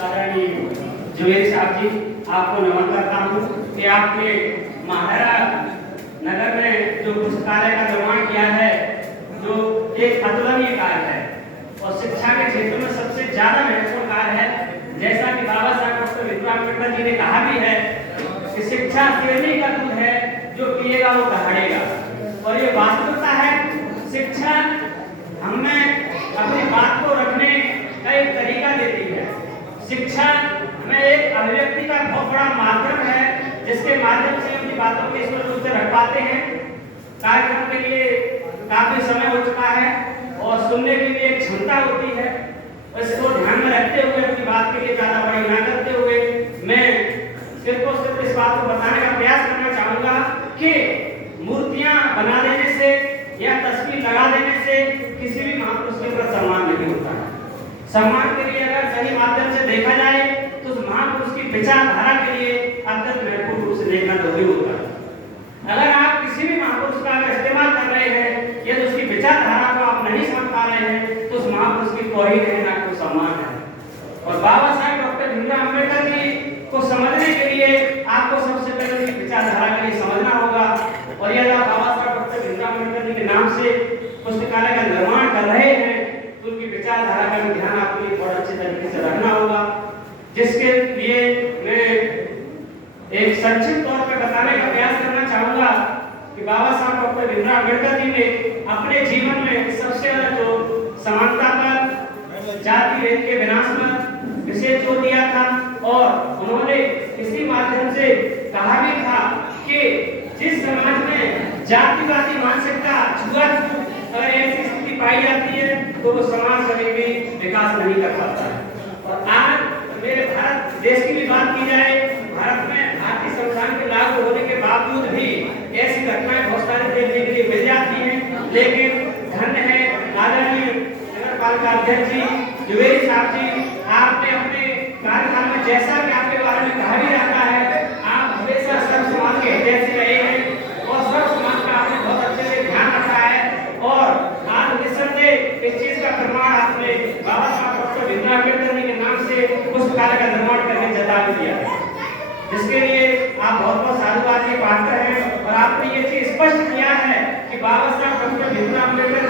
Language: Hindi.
आदरणीय जुवेरी साहब जी, आपको नमन करता हूँ कि आपने महाराणा नगर में जो पुस्तकालय का निर्माण किया है, जो एक अतुलनीय कार्य है और शिक्षा के क्षेत्र में सबसे ज्यादा महत्वपूर्ण कार्य है। जैसा कि बाबा साहब डॉक्टर भीमराव अम्बेडकर जी ने कहा भी है कि शिक्षा शेरनी का दूध है, जो पिएगा वो दहाड़ेगा। और ये वास्तविकता है। शिक्षा हमें अपनी बात को रखने का एक तरीका देती है। शिक्षा हमें एक अभिव्यक्ति का बहुत बड़ा माध्यम है, जिसके माध्यम से अपनी बातों को स्पष्ट रूप से रख पाते हैं। कार्यक्रम के लिए काफी समय हो चुका है और सुनने की भी एक क्षमता होती है। इसको ध्यान में रखते हुए अपनी बात के लिए ज्यादा बड़ी ना करते हुए मैं सिर्फ और सिर्फ इस बात को बताने का प्रयास करना चाहूंगा कि मूर्तियां बना देने से या तस्वीर लगा देने से किसी भी महापुरुष के प्रति सम्मान नहीं होता है। सम्मान के लिए अगर सही माध्यम से देखा जाए तो उस महापुरुष की विचारधारा के लिए अत्यंत महत्वपूर्ण रूप से देखना जरूरी होता है। अगर आप किसी भी महापुरुष का अगर इस्तेमाल कर रहे हैं या तो उसकी विचारधारा को आप नहीं समझ पा रहे हैं तो उस महापुरुष की तौहीन है, ना कोई सम्मान है। और बाबा साहब डॉक्टर भीमराव अम्बेडकर जी को समझने के लिए आपको सबसे पहले उनकी विचारधारा के लिए समझना होगा। और यदि आप बाबा साहब डॉक्टर भीमराव अम्बेडकर जी के नाम से पुस्तकालय का निर्माण कर रहे हैं तो उनकी विचारधारा का भी ध्यान आपको लिए बहुत अच्छे तरीके से रखना होगा। जिसके लिए मैं एक संक्षिप्त तौर पर बताने का प्रयास करना चाहूंगा कि बाबा साहब डॉक्टर भीमराव अम्बेडकर जी ने अपने जीवन में सबसे ज्यादा जो समानता पर, जाति भेद के विनाश पर विशेष जोर दिया था। और उन्होंने इसी माध्यम से कहा भी था कि जिस समाज में जातिवादी मानसिकता, छुआछूत अगर ऐसी स्थिति पाई जाती है तो वो समाज कभी भी विकास नहीं कर पाता है। और आज मेरे भारत देश की भी बात की जाए, भारत में भारतीय संविधान के लागू होने के बावजूद भी ऐसी घटनाएं बहुत सारे देखने के लिए मिल जाती हैं। लेकिन धन्य है आदरणीय नगर पालिका अध्यक्ष जी जुवेरी साहब जी, आपने अपने कार्यकाल में जैसा कि आपके बारे में कहा भी जाता है, आप हमेशा सर्व समाज के हित से रहे हैं और सर्व समाज का आपने बहुत अच्छे से ध्यान रखा है। और आज निसंदेह इस चीज का प्रमाण आपने बाबा साहब डॉक्टर भीमराव अम्बेडकर जी के नाम से पुस्तकालय का निर्माण करके जता दिया है, जिसके लिए आप बहुत बहुत साधुवाद के पात्र हैं। और आपने ये चीज स्पष्ट किया है कि बाबा साहब डॉक्टर भीमराव अम्बेडकर